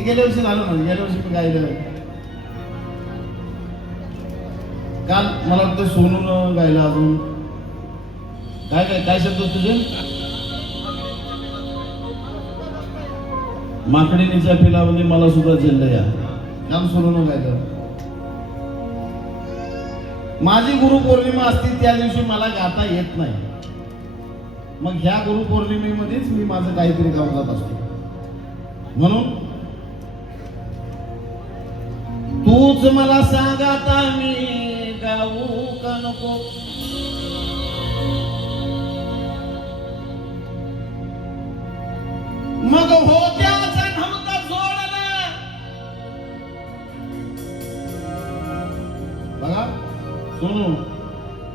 ते गेल्या वर्षी झालं ना, गेल्या वर्षी मी गायलं. काल मला वाटतं सोनून गायला. अजून काय काय काय शब्द तुझे? माकडीनीच्या पिलावणी मला सुद्धा झेललं या. काल सोनून गायलं. माझी गुरुपौर्णिमा असती त्या दिवशी मला गाता येत नाही. मग ह्या गुरुपौर्णिमेमध्येच मी माझं काहीतरी काम जात असतो. म्हणून तूच मला सांग आता मी गाऊ का नको. मग होत्याचा नव्हता जोडला. बघा सोनू,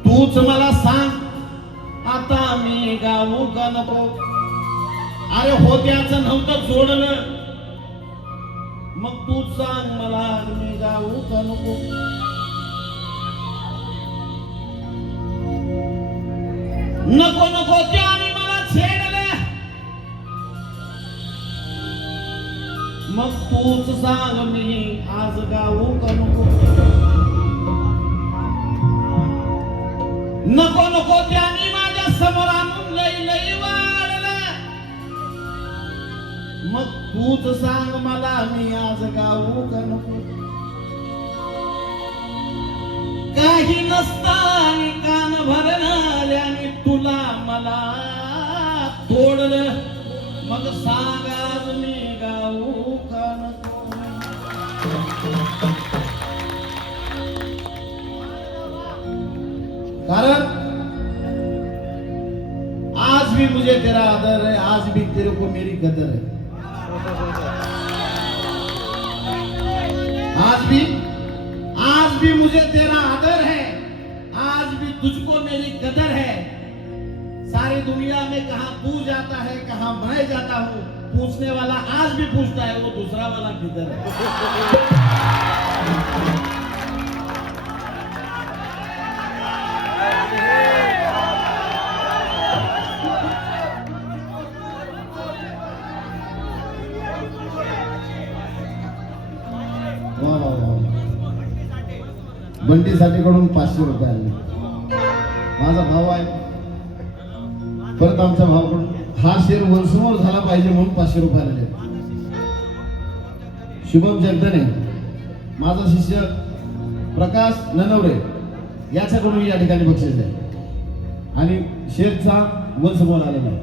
तूच मला सांग आता मी गाऊ का नको. अरे होत्याचं नव्हतं जोडलं, मग तू सांग मला मी गाऊ का नको. नको नको त्याने मला छेडलं, मग तूच सांग मी आज गाऊ का नको. नको नको त्याने माझ्या समोर आणून लई लई वाढलं, मग तूच सांग मला मी आज गाऊ का नको. काही नसतानी कान भरणाऱ्याने तुला मला तोडलं, मग सांग आज मी गाऊ का नको. कारण आज भी मुझे तेरा आदर है, आज भी तेरे को मेरी कदर है. आज भी मुझे तेरा आदर है, आज भी तुझको मेरी कदर है. सारी दुनिया में कहां तू जाता है कहां मैं जाता हूं, पूछने वाला आज भी पूछता है वो दूसरा वाला किधर है. बंटी साठेकडून 500 रुपये आले. माझा भाऊ आहे, परत आमच्या भावाकडून हा शेर वरसमोर झाला पाहिजे म्हणून 500 रुपये आले. शुभम जगदने, माझा शिष्य प्रकाश ननवरे याच्याकडून या ठिकाणी बक्षीस आहे. आणि शेरचा वरसमोर आलेला आहे.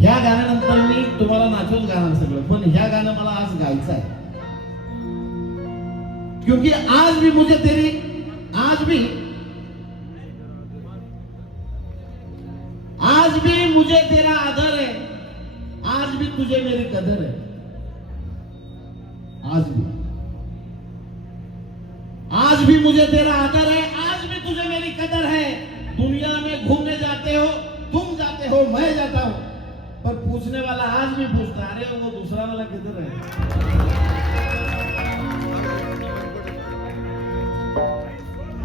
ह्या गाण्यानंतर मी तुम्हाला नाचवून गाणार सगळं, पण ह्या गाणं मला आज गायचं आहे. क्योंकि आज भी मुझे तेरी, आज भी मुझे तेरा आदर है, आज भी तुझे मेरी कदर है. आज भी मुझे तेरा आदर है, आज भी तुझे मेरी कदर है. दुनिया में घूमने जाते हो, तुम जाते हो, मैं जाता हूं, पर पूछने वाला आज भी पूछता है अरे वो दूसरा वाला किधर है.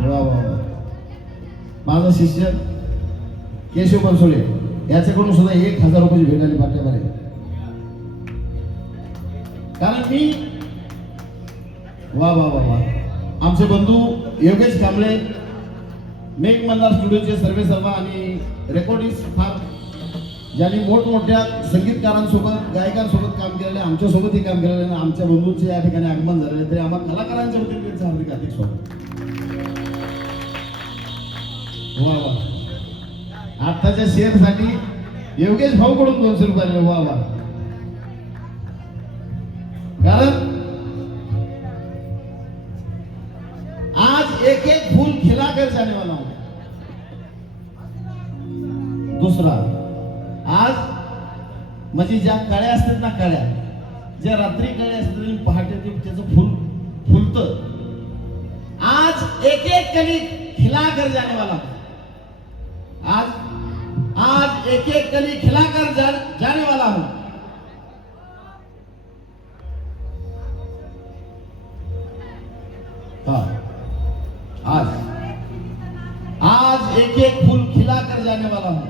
वा वा वा. माझा शिष्य केशव बनसोडे याच्याकडून सुद्धा 1000 रुपयाची भेट आली पाठ्यामध्ये. कारण मी वा वा वा वा आमचे बंधू योगेश कांबळे, मेघ मंदार स्टुडिओचे सर्वे सर्वा आणि रेकॉर्डिस्ट फार ज्यांनी मोठमोठ्या संगीतकारांसोबत गायकांसोबत काम केलेले, आमच्यासोबतही काम केलेले आणि आमच्या बंधूंचे या ठिकाणी आगमन झालेले, तरी आम्हा कलाकारांच्या वतीने त्यांचं हार्दिक हार्दिक स्वागत. वा वा. आताच्या शेअरसाठी योगेश भाऊ कडून 200 रुपये आले. वा वा. कारण आज एक एक फूल खिलाकर जाने वाला हूं. दुसरा, आज म्हणजे ज्या कळ्या असतात ना, कळ्या ज्या रात्री कळ्या असतात आणि पहाटे त्याचं फुल फुलतं, आज एक एक कली खिलाकर जाने वाला हूं. आज एक एक कली खिलाकर जाने वाला हूं. आज एक एक फूल खिलाकर जाने वाला हूं.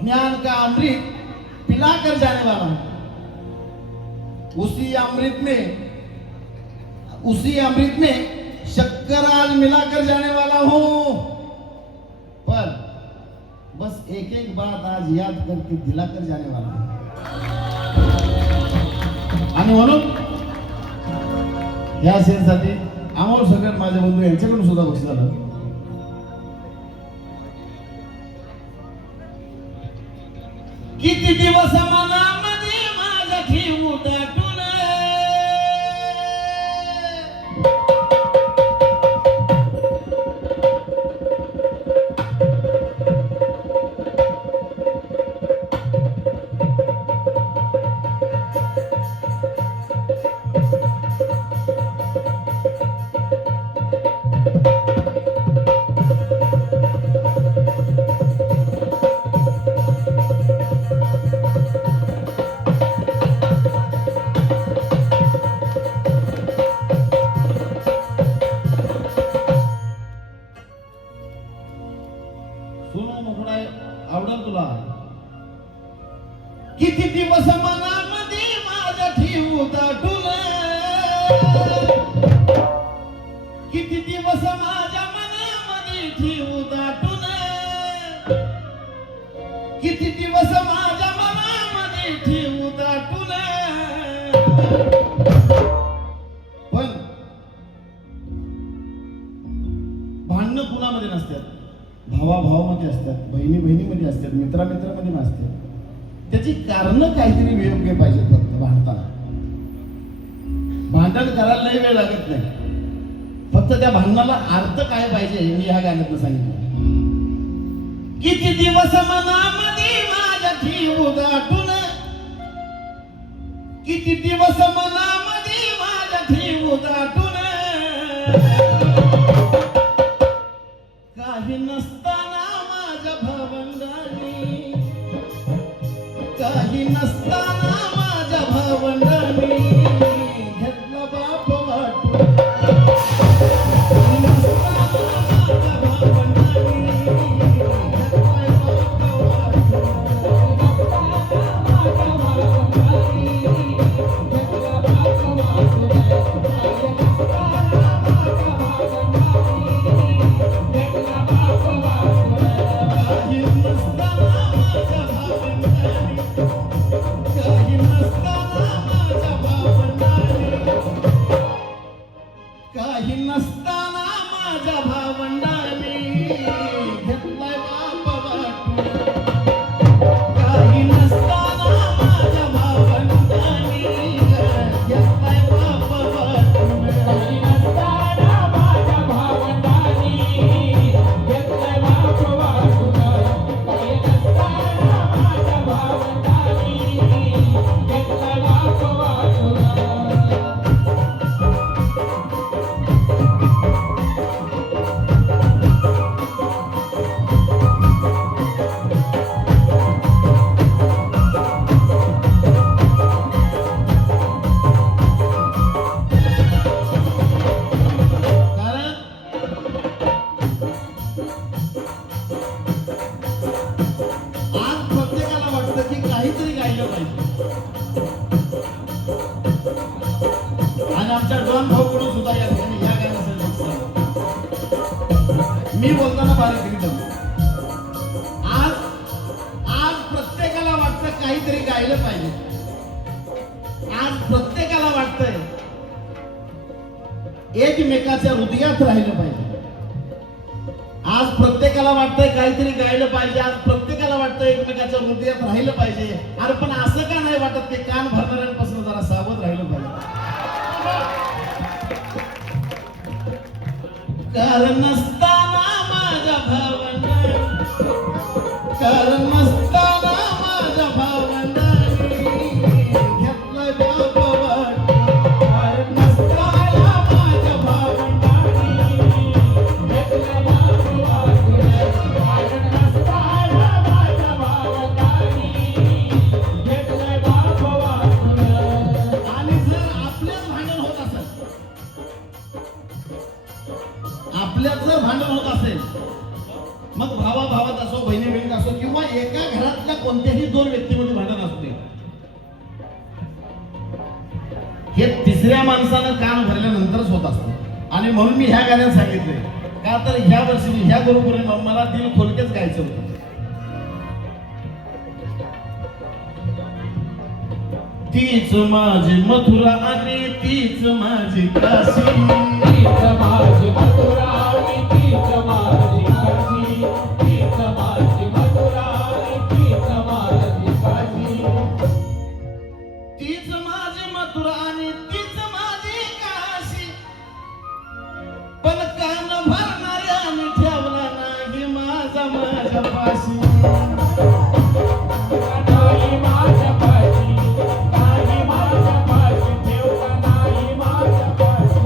ज्ञान का अमृत पिलाकर जाने वाला हूं. उसी अमृत में शक्कर आज मिलाकर जाने वाला हूं, पर बस एक एक बात आज याद करके दिलाकर जाने वाला हूं. आणि म्हणून या शेरसाठी अमोल सगळ्यात माझे बंधू यांच्याकडून सुद्धा बक्षीस झालं. किती दिवस मनामध्ये माझा ठेवू दाटून, आवडल तुला. किती दिवस मनामध्ये माझ्या ठेवू दाटून, किती दिवस माझ्या मनामध्ये ठेवू दाटून, किती दिवस माझ्या मनामध्ये ठेवू दाटून. पण भांडणं कुणामध्ये नसतात, भावाभावामध्ये असतात, बहिणी बहिणीमध्ये असतात, मित्रामित्रामध्ये नसतात. त्याची कारण काहीतरी योग्य पाहिजे. फक्त भांडताना भांडण करायला लई वेळ लागत नाही, फक्त त्या भांडणाला अर्थ काय पाहिजे मी ह्या गाण्यात सांगितलं. किती दिवस मनामध्ये माझ्या ठेवू दाटून, किती दिवस मनामध्ये माझ्या ठेवू दाटून. काही नसताना माझ्या भावंडांनी, काही नसताना माझ्या भावंडांनी घेतला बाप वाटून. काही नसताना माझ्या भावंडांनी घेतलाय बाप वाटून. काही नसताना माझ्या भावंडांनी घेतलाय बाप वाटून. काही नसताना माझ्या भावंडांनी घेतलाय बाप वाटून. काही नसताना माझ्या भावंडांनी घेतलाय बाप वाटून. आणि आमच्या डॉन भाऊकडून सुद्धा या ठिकाणी या गाण्यासाठी मी बोलताना बारीक एकदम आज आज प्रत्येकाला वाटतं काहीतरी गायलं पाहिजे. आज प्रत्येकाला वाटतंय एकमेकाच्या हृदयात राहिलं पाहिजे. आज प्रत्येकाला वाटतंय काहीतरी गायलं पाहिजे. आज प्रत्येकाला वाटतं एकमेकाच्या हृदयात राहिलं पाहिजे. अरे पण असं का नाही वाटत की कान भरणाऱ्यांपासून जरा सावध राहिलं पाहिजे. कारण नसताना माझ्या भावंडांनी, कारण नसताना माझ्या भावंडांनी घेतलंय बाप वाटून. कारण नसताना माझ्या भावंडांनी घेतलंय बाप वाटून. कारण नसताना माझ्या भावंडांनी घेतलंय बाप वाटून. आणि जर आपल्याच भांडण होत असेल, आपल्याच जर हे तिसऱ्या माणसानं कान भरल्यानंतरच होत असतं. आणि म्हणून मी ह्या गाण्यात सांगितलंय का तर ह्या वर्षी ह्या गुरुपौर्णिमा मला दिल खोलकेच गायचं होतं. तीच माझी मथुरा आणि तीच माझी काशी, तीच माझी मथुरा आणि तीच माझी काशी, तीच माझी मथुरा आणि तीच माझी काशी, तीच माझी मथुरा आणि तीच माझी काशी. पण कान भरणाऱ्याने ठेवला नाही माझा माझ्या पाशी. नाही माझ्या पाशी, नाही माझ्या पाशी, ठेवला नाही माझ्या पाशी.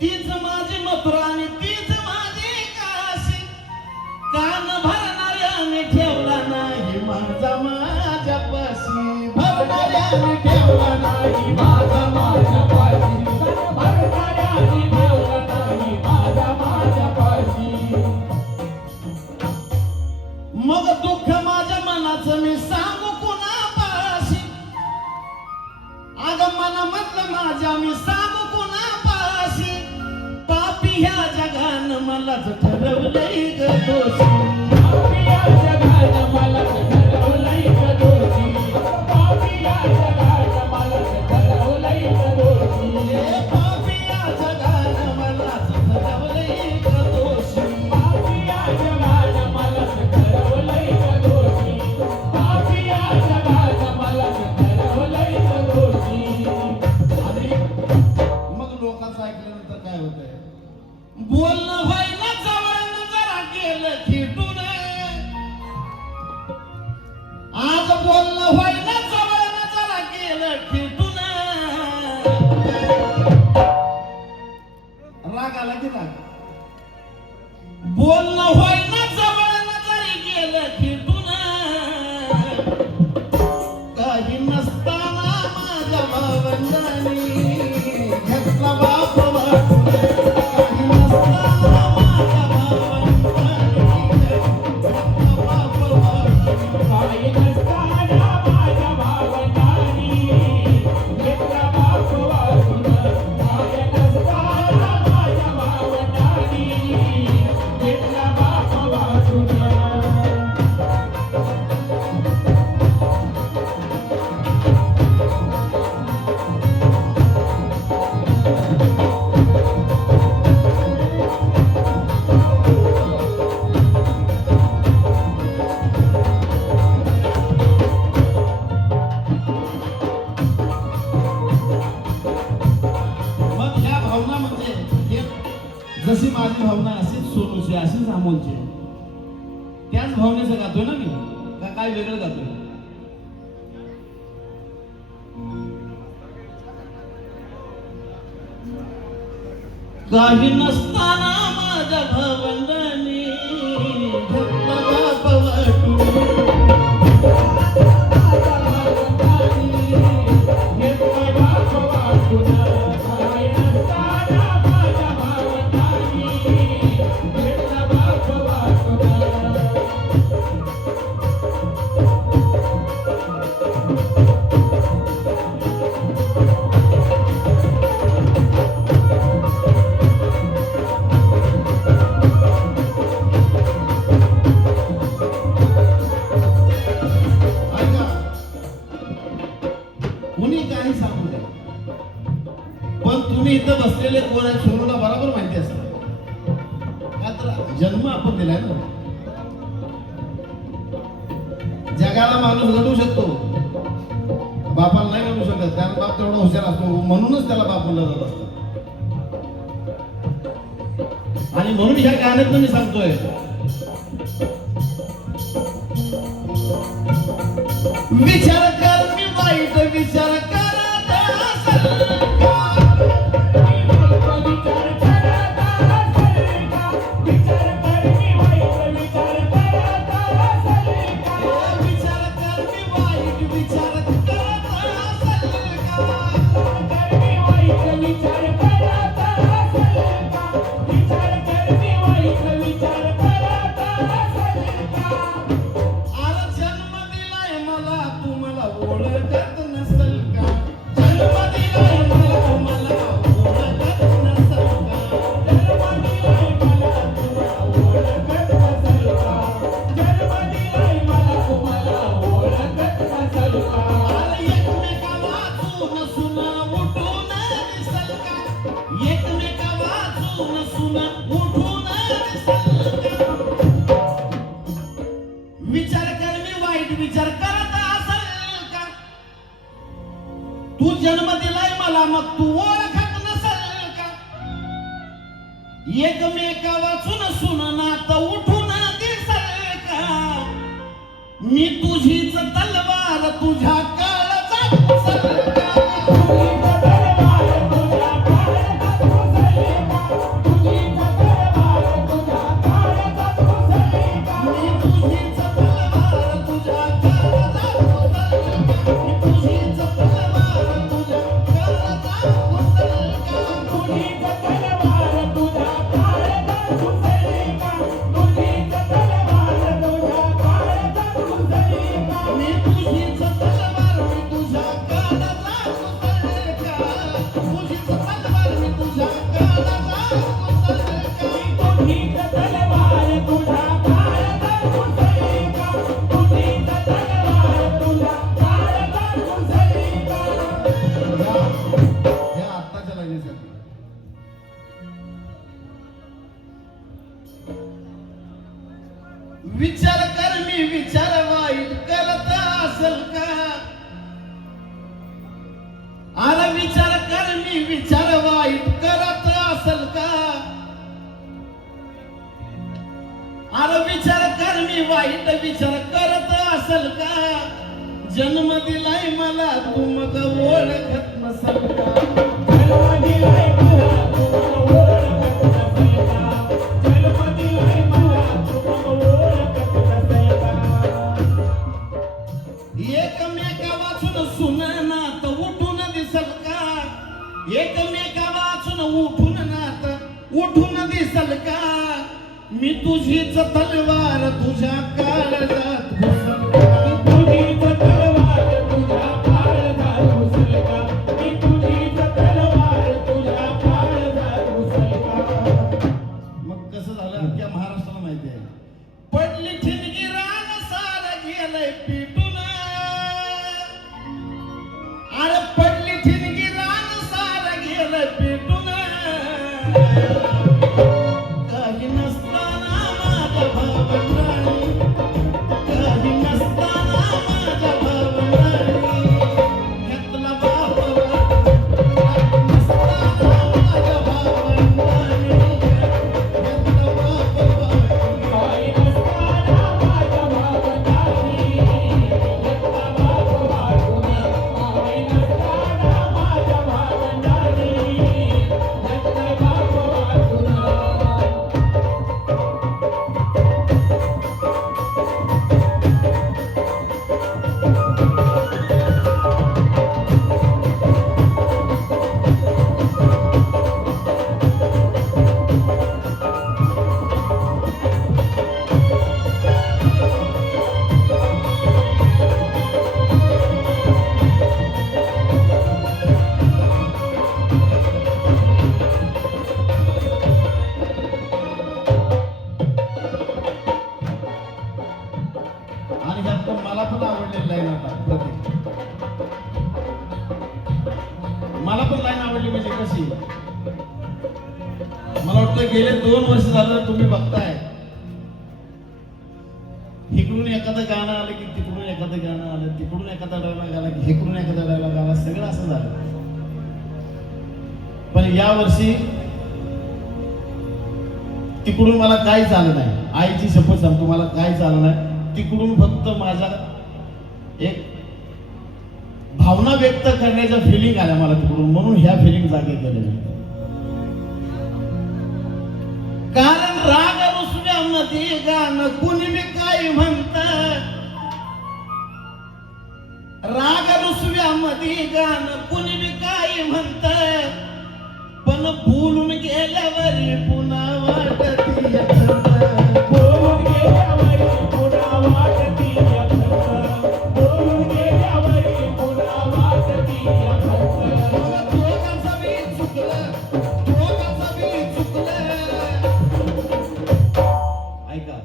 तीच माझी मथुरा आणि तीच माझी काशी. कान भरणाऱ्याने ठेवला नाही माझा माझ्या पाशी. भरणाऱ्याने ठेवला नाही माझा माझ्या पाशी. भरणाऱ्याने ठेवला नाही माझा माझ्या पाशी. मग दुःख माझ्या मनाचं मी सांगू कुणापाशी. अगं मनामधलं माझ्या मी सांगू कुणापाशी. पापी ह्या जगानं मलाच ठरवलंय ग दोषी. पापी या जगानं मलाच ठरवलंय ग दोषी. पापी या जगानं मलाच ठरवलंय ग दोषी. हे पापी या जगानं मलाच ठरवलंय ग दोषी. पापी या जगानं मलाच ठरवलंय ग दोषी. पापी या जगानं मलाच ठरवलंय ग दोषी. आणि मग लोकांचं ऐकल्यानंतर काय होतंय. बोलणं व्हायला जवळनं जरा गेलं खिटून. आज बोलणं व्हायला जवळनं जरा गेलं खिटून. राग आला की राग. बोलणं व्हायला जवळनं जरी गेलं खिटून. काही नसताना माझ्या भावंडांनी घेतला बाप वाटून. काही नसताना माझ्या भावंडांनी घेतला बाप वाटून. काही नसताना माझ्या भावंडांनी घेतला बाप वाटून. काही नसताना माझ्या भावंडांनी घेतला बाप वाटून. मग ह्या भावना म्हणजे हे जशी माझी भावना अशीच सोनूची अशीच अमोलची. त्याच भावनेचं गातोय ना मी का काय वेगळं गातोय. काही नसताना माझ्या भावंडांनी घेतला बाप वाटून. घेतला बाप वाटून. काही नसताना माझ्या भावंडांनी घेतला बाप वाटून. ऐका, कुणी काही सांगू द्या पण तुम्ही इथं बसलेले कोण आहेत सोनूला बरोबर माहिती असतं. का तर जन्म आपण दिलाय ना. जगाला माणूस घडवू शकतो, बापाला नाही घडवू शकत. त्याला बाप तेवढा हुशार असतो म्हणूनच त्याला बाप म्हणलं जात असतं. आणि म्हणून ह्या गाण्यात मी सांगतोय विचार कर मी वाईट विचार करत असेल का. विचार करत असेल का. विचार कर मी वाईट विचार करत असेल का. विचार कर मी वाईट विचार करत असेल का. कर मी वाईट विचार करत असेल का. विचार कर मी वाईट विचार करत असेल का. आज जन्म दिलाय मला तू मला ओळखत नसेल का. तू जन्म दिलाय मला मग तू ओळखत नसेल का एकमेका वाचून सुन नातं उठून दिसेल का मी तुझीच तलवार तुझ्या काळजात घुसेल का विचार कर मी विचार वाईट करत असेल का अरे विचार कर मी विचार वाईट करत असेल का अरे विचार कर मी वाईट विचार करत असेल का जन्म दिलाय मला तू मग ओळखत नसेल का जन्म दिलाय मला तू मग ओळखत नसेल का जन्म दिलाय मला तू मग ओळखत नसेल का एकमेका वाचून सुन नात उठून दिसल का एकमेका वाचून उठून नात उठून दिसल का मी तुझीच तलवार तुझ्या काळजात घुसल का तुझीच तलवार तुझ्या काळजात घुसल का मी तुझीच तलवार तुझ्या काळजात घुसल का मग कसं झालं अख्ख्या महाराष्ट्राला माहिती आहे पडली ठिणगी रान सार गेलंय पिटून अरे पडली ठिणगी रान सार गेलंय पिटून काही नसताना माझ्या भावंडांनी काही नसताना माझ्या भावंडांनी घेतला बापावर काही नसताना माझ्या भावंडांनी घेतला बापावर काही नसताना माझ्या भावंडांनी घेतला बापावर काही नसताना माझ्या भावंडांनी घेतला बापावर आणि ह्यात पण मला पण आवडलेली लाईन आता प्रत्येक मला पण लाईन आवडली म्हणजे कशी मला वाटतं गेले 2 वर्ष झालं तुम्ही बघताय इकडून एखादं गाणं आलं की तिकडून एखादं गाणं आलं तिकडून एखादा डायलॉग आला की इकडून एखादा डायलॉग आला सगळं असं झालं पण या वर्षी तिकडून मला काहीच आलं नाही आईची शपथ सांगतो मला काहीच आलं नाही तिकडून फक्त माझा एक भावना व्यक्त करण्याच्या फिलिंग आल्या मला तिकडून म्हणून ह्या फिलिंग जागे केलेल्या कारण राग रुसव्यामध्ये गाणं कुणी बी काय म्हणत राग रुसव्यामध्ये गाणं कुणी बी काय म्हणत पण भूलून गेल्यावर पुन्हा वाटती बोलून गेल्यावर पुन्हा वाटती बोलून गेल्यावर पुन्हा वाटती दोघांचं बी चुकलं दोघांचं बी चुकलं ऐका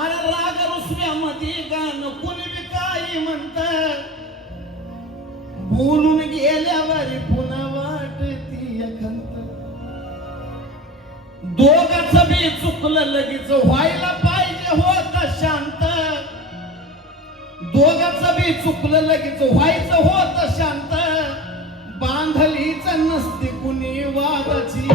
अरे राग रुसव्यामध्ये गाणं कुणी बी काही म्हणत बोलून गेल्यावर पुन्हा वाटती दोघांचं बी चुकलं लगेच व्हायला पाहिजे होत शांत दोघांचं बी चुकलं लगेच व्हायचं होत शांत नसती कुणी वादाची